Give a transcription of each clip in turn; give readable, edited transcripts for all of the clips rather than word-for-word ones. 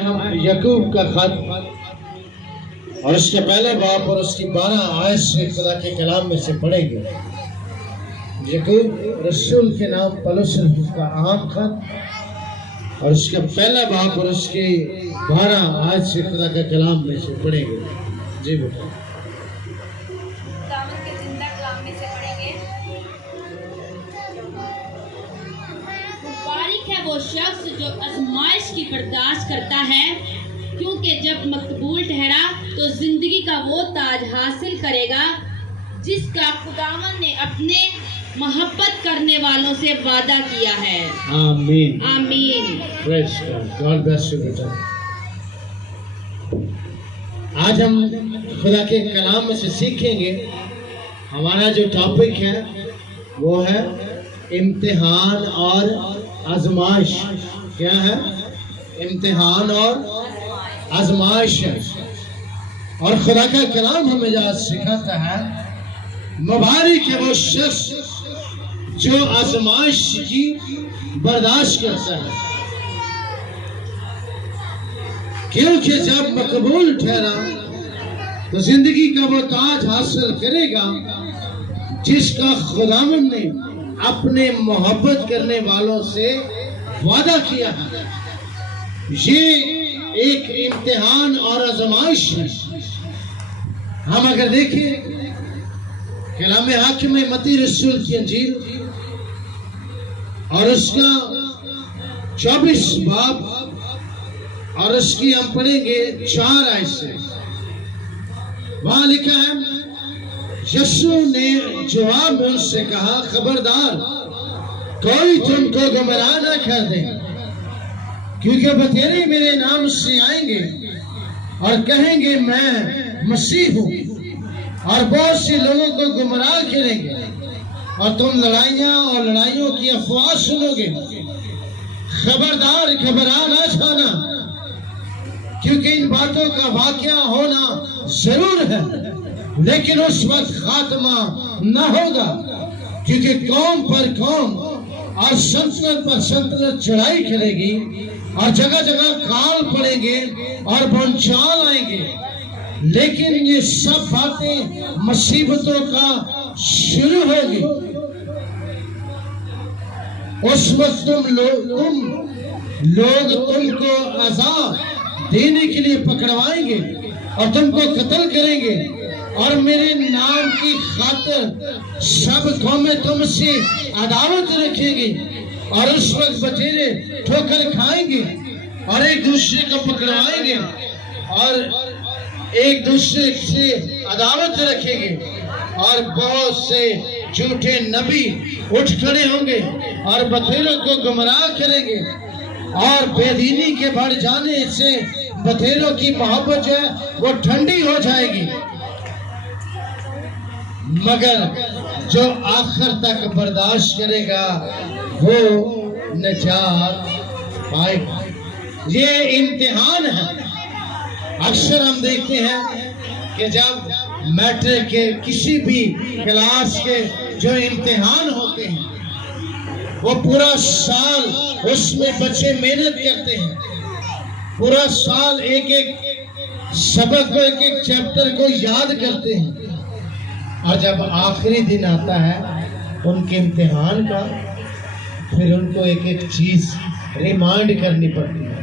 ہم یعقوب کا خط اور اس کے پہلے باب اور اس کی 12 آیت سے خدا کے کلام میں سے پڑھیں گے۔ یعقوب رسول کے نام پولس کا عام خط اور اس کا پہلا باب اور اس کی 12 آیت سے خدا کے کلام میں سے پڑھیں گے۔ جی بیٹا وہ شخص جو آزمائش کی برداشت کرتا ہے، کیونکہ جب مقبول ٹھہرا تو زندگی کا وہ تاج حاصل کرے گا جس کا خداوند نے اپنے محبت کرنے والوں سے وعدہ کیا ہے۔ آمین آمین۔ پریز گاڈ، گاڈ بلیس یو بیٹا۔ آج ہم خدا کے کلام میں سے سیکھیں گے۔ ہمارا جو ٹاپک ہے وہ ہے امتحان اور آزمائش۔ کیا ہے؟ امتحان اور آزمائش ہے۔ اور خدا کا کلام ہمیں آج سکھاتا ہے مبارک ہے وہ شخص جو آزمائش کی برداشت کرتا ہے، کیونکہ جب مقبول ٹھہرا تو زندگی کا وہ تاج حاصل کرے گا جس کا خداوند نے اپنے محبت کرنے والوں سے وعدہ کیا ہے۔ یہ ایک امتحان اور آزمائش ہے۔ ہم اگر دیکھیں کلام حاکم متی رسول کی انجیل اور اس کا 24 باب اور اس کی ہم پڑھیں گے 4 آیت سے، وہاں لکھا ہے یسوع نے جواب میں ان سے کہا خبردار کوئی تم کو گمراہ نہ کر دے، کیونکہ بتیرے میرے نام سے آئیں گے اور کہیں گے میں مسیح ہوں، اور بہت سے لوگوں کو گمراہ کریں گے، اور تم لڑائیاں اور لڑائیوں کی افواہ سنو گے۔ خبردار گھبرا نہ جانا، کیونکہ ان باتوں کا واقعہ ہونا ضرور ہے، لیکن اس وقت خاتمہ نہ ہوگا، کیونکہ قوم پر قوم اور سلطنت پر سلطنت چڑھائی کرے گی، اور جگہ جگہ کال پڑیں گے اور بھونچال آئیں گے، لیکن یہ سب باتیں مصیبتوں کا شروع ہوگی۔ اس وقت تم لوگ تم کو عذاب دینے کے لیے پکڑوائیں گے اور تم کو قتل کریں گے، اور میرے نام کی خاطر سب قومیں تم سے عداوت رکھیں گی، اور اس وقت بتیرے ٹھوکر کھائیں گے اور ایک دوسرے کو پکڑوائیں گے اور ایک دوسرے سے عداوت رکھیں گے، اور بہت سے جھوٹے نبی اٹھ کھڑے ہوں گے اور بتیروں کو گمراہ کریں گے، اور بے دینی کے بڑھ جانے سے بتیروں کی محبت جو ہے وہ ٹھنڈی ہو جائے گی، مگر جو آخر تک برداشت کرے گا وہ نجات پائے گا۔ یہ امتحان ہے۔ اکثر ہم دیکھتے ہیں کہ جب میٹرک کے کسی بھی کلاس کے جو امتحان ہوتے ہیں وہ پورا سال اس میں بچے محنت کرتے ہیں، پورا سال ایک ایک سبق کو ایک ایک چیپٹر کو یاد کرتے ہیں، اور جب آخری دن آتا ہے ان کے امتحان کا پھر ان کو ایک ایک چیز ریمائنڈ کرنی پڑتی ہے،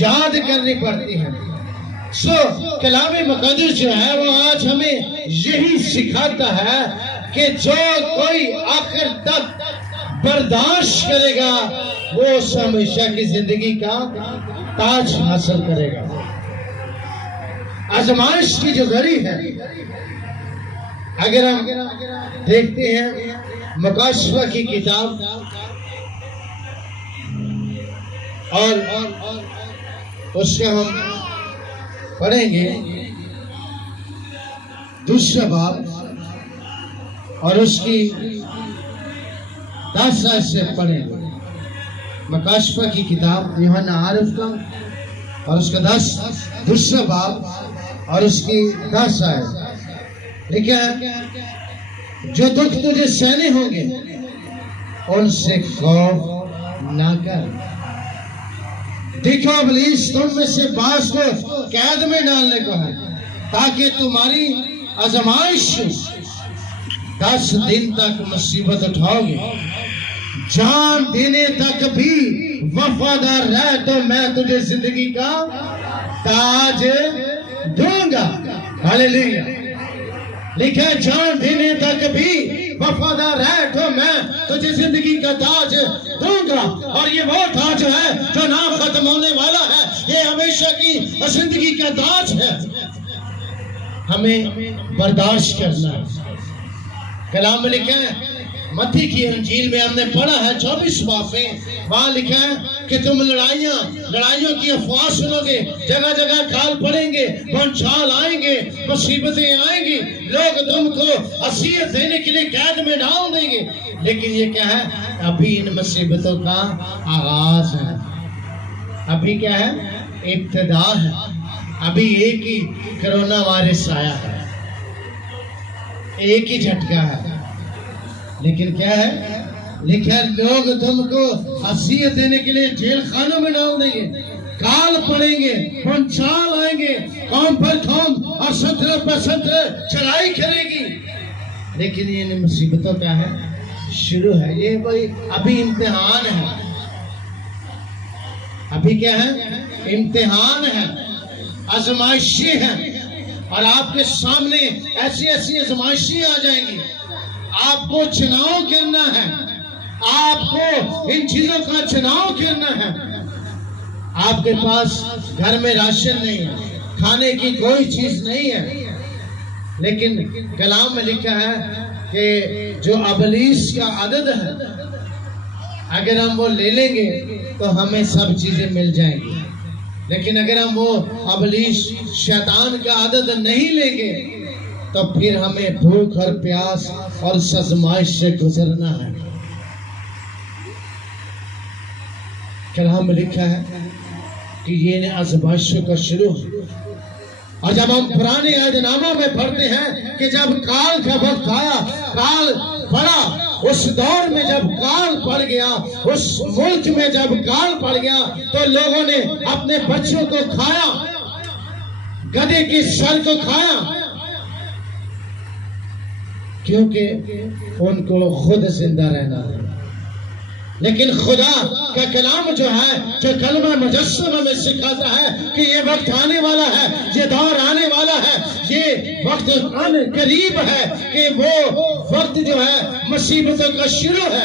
یاد کرنی پڑتی ہے۔ کلام مقدس جو ہے وہ آج ہمیں یہی سکھاتا ہے کہ جو کوئی آخر تک برداشت کرے گا وہ اس ہمیشہ کی زندگی کا تاج حاصل کرے گا۔ آزمائش کی جو گھڑی ہے، اگر ہم دیکھتے ہیں مکاشفہ کی کتاب اور اس کا ہم پڑھیں گے 2 باب اور اس کی 10 آیت سے پڑھیں گے۔ مکاشفہ کی کتاب یوحنا عارف کا اور اس کا 2 باب اور اس کی 10 آیت لکھا ہے جو دکھ تجھے سہنے ہوں گے ان سے خوف نہ کر، دیکھو ابلیس تم میں سے بعض کو قید میں ڈالنے کو ہے تاکہ تمہاری آزمائش 10 دن تک مصیبت اٹھاؤ گے، جان دینے تک بھی وفادار رہ تو میں تجھے زندگی کا تاج دوں گا۔ ہاللیلویا۔ لکھا ہے جان دینے تک بھی وفادار رہ تو میں تجھے زندگی کا تاج دوں گا، اور یہ وہ تاج ہے جو نہ ختم ہونے والا ہے، یہ ہمیشہ کی زندگی کا تاج ہے۔ ہمیں برداشت کرنا ہے۔ کلام میں لکھا ہے متی کی انجیل میں ہم نے پڑھا ہے 24 باب میں، وہاں لکھا ہے کہ تم لڑائیوں کی افواہ سنو گے، جگہ جگہ کھال پڑیں گے، بھونچال آئیں گے، مصیبتیں آئیں گی، لوگ تم کو اذیت دینے کے لیے قید میں ڈال دیں گے، لیکن یہ کیا ہے؟ ابھی ان مصیبتوں کا آغاز ہے، ابھی کیا ہے؟ ابتدا ہے، ابھی ایک ہی کرونا وائرس آیا ہے، ایک ہی جھٹکا ہے، لیکن کیا ہے؟ لکھا ہے لوگ تم کو اذیت دینے کے لیے جیل خانوں میں ڈال دیں گے، کال پڑیں گے، پنچال آئیں گے، قوم پر قوم اور سطر پر سطر چڑھائی کرے گی، لیکن یہ مصیبتوں کا ہے شروع ہے، یہ بھائی ابھی امتحان ہے، ابھی کیا ہے؟ امتحان ہے، آزمائشیں ہیں، اور آپ کے سامنے ایسی آزمائشیں آ جائیں گی، آپ کو چناؤ کرنا ہے، آپ کو ان چیزوں کا چناؤ کرنا ہے۔ آپ کے پاس گھر میں راشن نہیں ہے، کھانے کی کوئی چیز نہیں ہے، لیکن کلام میں لکھا ہے کہ جو ابلیس کا عدد ہے اگر ہم وہ لے لیں گے تو ہمیں سب چیزیں مل جائیں گی، لیکن اگر ہم وہ ابلیس شیطان کا عدد نہیں لیں گے تو پھر ہمیں بھوک اور پیاس اور آزمائش سے گزرنا ہے۔ کلام میں لکھا ہے کہ یہ آزمائشوں کا شروع ہے، اور جب ہم پرانے عہد نامہ میں پڑھتے ہیں کہ جب کال کا وقت آیا، کال پڑا، اس دور میں جب کال پڑ گیا، اس ملک میں جب کال پڑ گیا تو لوگوں نے اپنے بچوں کو کھایا، گدھے کی سر کو کھایا، کیونکہ ان کو خود زندہ رہنا ہے۔ لیکن خدا کا کلام جو ہے، جو کلمہ مجسم ہمیں سکھاتا ہے کہ یہ وقت آنے والا ہے، یہ دور آنے والا ہے، یہ وقت آنے قریب ہے کہ وہ وقت جو ہے مصیبتوں کا شروع ہے۔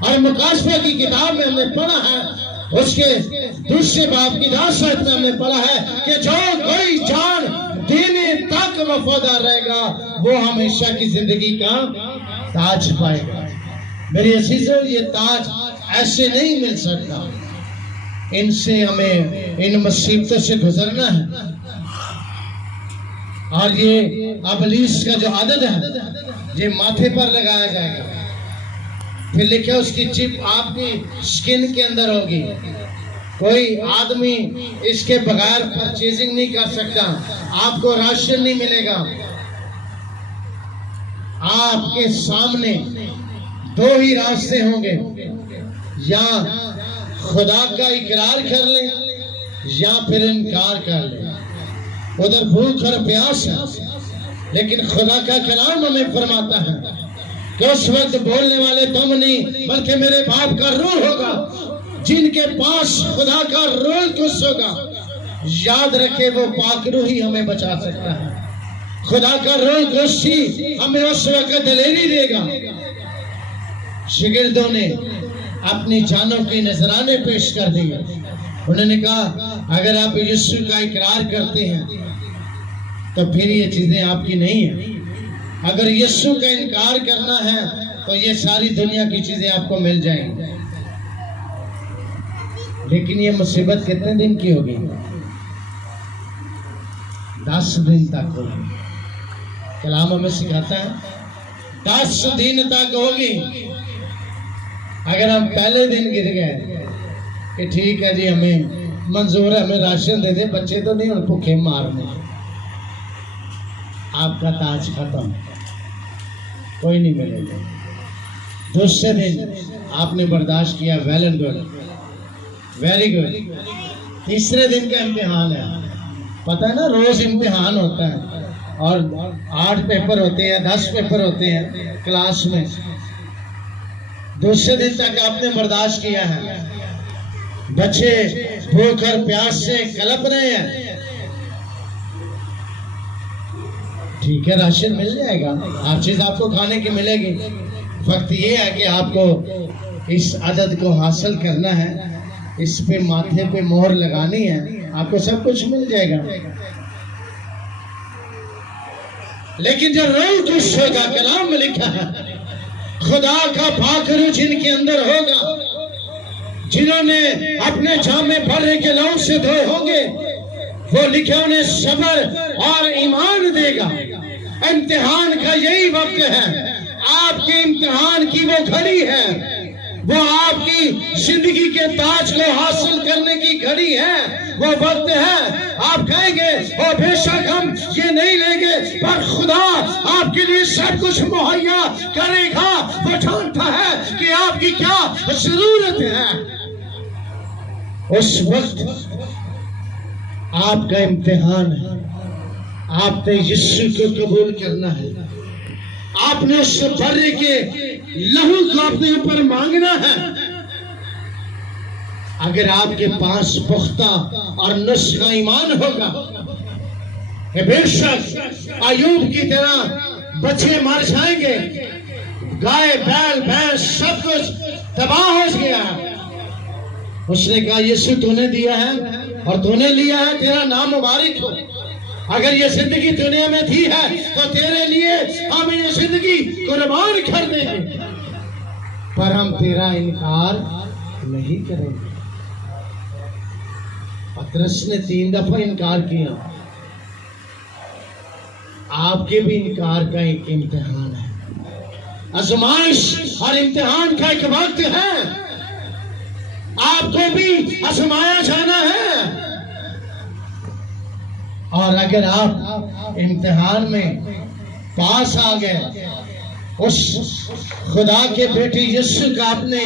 اور مکاشفہ کی کتاب میں ہم نے پڑھا ہے، اس کے 2 باب کی 10 آیت میں ہم نے پڑھا ہے کہ جو کوئی جان دینے تک وفادار رہے گا وہ ہمیشہ کی زندگی کا تاج پائے گا۔ میری عزیزوں، یہ تاج ایسے نہیں مل سکتا، ان سے ہمیں ان مصیبتوں سے گزرنا ہے، اور یہ ابلیس کا جو عدد ہے یہ ماتھے پر لگایا جائے گا، پھر لکھا اس کی چپ آپ کی سکن کے اندر ہوگی، کوئی آدمی اس کے بغیر پرچیزنگ نہیں کر سکتا، آپ کو راشن نہیں ملے گا، آپ کے سامنے 2 ہی راستے ہوں گے، یا خدا کا اقرار کر لیں یا پھر انکار کر لیں۔ ادھر بھوک اور پیاس ہے، لیکن خدا کا کلام ہمیں فرماتا ہے کہ اس وقت بولنے والے تم نہیں بلکہ میرے باپ کا روح ہوگا، جن کے پاس خدا کا روح قدس ہوگا۔ یاد رکھے وہ پاک روح ہی ہمیں بچا سکتا ہے، خدا کا روح قدس ہی ہمیں اس وقت دلیری دے گا۔ شاگردوں نے اپنی جانوں کی نذرانے پیش کر دی، انہوں نے کہا اگر آپ یسوع کا اقرار کرتے ہیں تو پھر یہ چیزیں آپ کی نہیں ہیں، اگر یسوع کا انکار کرنا ہے تو یہ ساری دنیا کی چیزیں آپ کو مل جائیں گی۔ لیکن یہ مصیبت کتنے دن کی ہوگی؟ 10 دن تک ہوگی۔ کلام ہمیں سکھاتا ہے 10 دن تک ہوگی۔ اگر ہم پہلے دن گر گئے کہ ٹھیک ہے جی ہمیں منظور ہے، ہمیں راشن دے دے، بچے تو نہیں اور بھوکے مارنے، آپ کا تاج ختم، کوئی نہیں ملے گا۔ دوسرے دن آپ نے برداشت کیا، well and good, very good. تیسرے دن کا امتحان ہے. پتہ ہے نا روز امتحان ہوتا ہے اور 8 پیپر ہوتے ہیں 10 پیپر ہوتے ہیں کلاس میں. دوسرے دن تک آپ نے برداشت کیا ہے. بچے بھوک اور پیاس سے کلپ رہے ہیں. ٹھیک ہے راشن مل جائے گا, ہر چیز آپ کو کھانے کی ملے گی. وقت یہ ہے کہ آپ کو اس عدد کو حاصل کرنا ہے, اس پہ ماتھے پہ مہر لگانی ہے, آپ کو سب کچھ مل جائے گا. لیکن جب روح خوش ہوگا, کلام میں لکھا ہے خدا کا پاک روح جن کے اندر ہوگا, جنہوں نے اپنے جامے بھرنے کے لہو سے دھوئے ہوں گے, وہ لکھا انہیں صبر اور ایمان دے گا. امتحان کا یہی وقت ہے, آپ کے امتحان کی وہ گھڑی ہے, وہ آپ کی زندگی کے تاج کو حاصل کرنے کی گھڑی ہے, وہ وقت ہے. آپ کہیں گے اور بے شک ہم یہ نہیں لیں گے, پر خدا آپ کے لیے سب کچھ مہیا کرے گا. وہ جانتا ہے کہ آپ کی کیا ضرورت ہے. اس وقت آپ کا امتحان ہے, آپ نے یسوع کو قبول کرنا ہے, آپ نے اس برے کے لہو کو اپنے اوپر مانگنا ہے. اگر آپ کے پاس پختہ اور نسخہ ایمان ہوگا, بے شک ایوب کی طرح بچے مر جائیں گے, گائے بیل بھینس سب کچھ تباہ ہو گیا. اس نے کہا یسوع تو نے دیا ہے اور تو نے لیا ہے, تیرا نام مبارک ہو. اگر یہ زندگی دنیا میں تھی ہے تو تیرے لیے ہم یہ زندگی قربان کر دیں گے, پر ہم تیرا انکار نہیں کریں گے. پطرس نے 3 دفعہ انکار کیا. آپ کے بھی انکار کا ایک امتحان ہے, آزمائش اور امتحان کا ایک وقت ہے. آپ کو بھی آزمایا جانا ہے, اور اگر آپ امتحان میں پاس آ گئے, اس خدا کے بیٹے یسوع کا آپ نے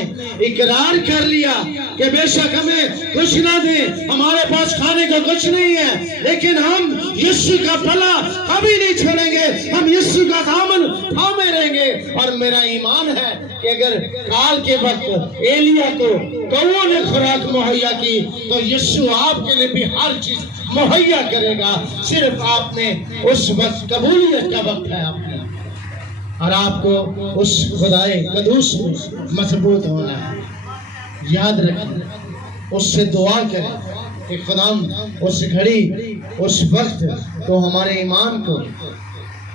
اقرار کر لیا کہ بے شک ہمیں کچھ نہ دیں, ہمارے پاس کھانے کو کچھ نہیں ہے, لیکن ہم یسوع کا پلا کبھی نہیں چھوڑیں گے, ہم یسوع کا دامن تھامے رہیں گے. اور میرا ایمان ہے کہ اگر کال کے وقت ایلیا کو کوؤں نے خوراک مہیا کی تو یسوع آپ کے لیے بھی ہر چیز مہیا کرے گا. صرف آپ نے اس وقت قبولیت کا وقت ہے آپ نے, اور آپ کو اس خدائے قدوس میں مضبوط ہونا ہے. یاد رکھیں, اس سے دعا کریں کہ خدا اس گھڑی اس وقت تو ہمارے ایمان کو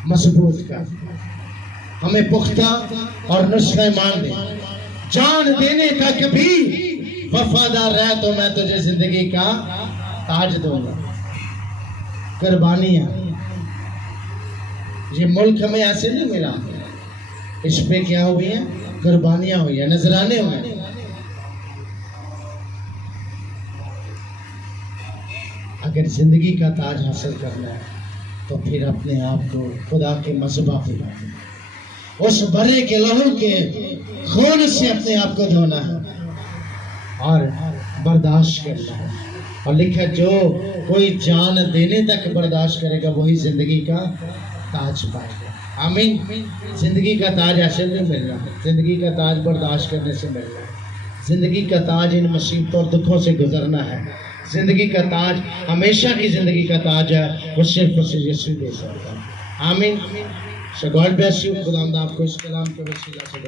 مضبوط کر, ہمیں پختہ اور نسخہ ایمان دے. جان دینے تک بھی وفادار رہ تو میں تجھے زندگی کا تاج دوں گا. قربانیاں یہ ملک ہمیں ایسے نہیں ملا, اس پہ کیا ہوئی ہیں قربانیاں ہوئی ہیں, نذرانے ہوئے ہیں. اگر زندگی کا تاج حاصل کرنا ہے تو پھر اپنے آپ کو خدا کے مذبح پہ اس برے کے لہو کے خون سے اپنے آپ کو دھونا ہے اور برداشت کرنا ہے. اور لکھا جو کوئی جان دینے تک برداشت کرے گا وہی زندگی کا تاج پائے گا. آمین. زندگی کا تاج ایسے نہیں ملنا, زندگی کا تاج برداشت کرنے سے ملنا ہے. زندگی کا تاج ان مصیبتوں اور دکھوں سے گزرنا ہے. زندگی کا تاج ہمیشہ کی زندگی کا تاج ہے, وہ صرف اسے یسوع دے سکتا ہے. آمین. So God bless you. خدا آپ کو اس کلام کے وسیلہ سے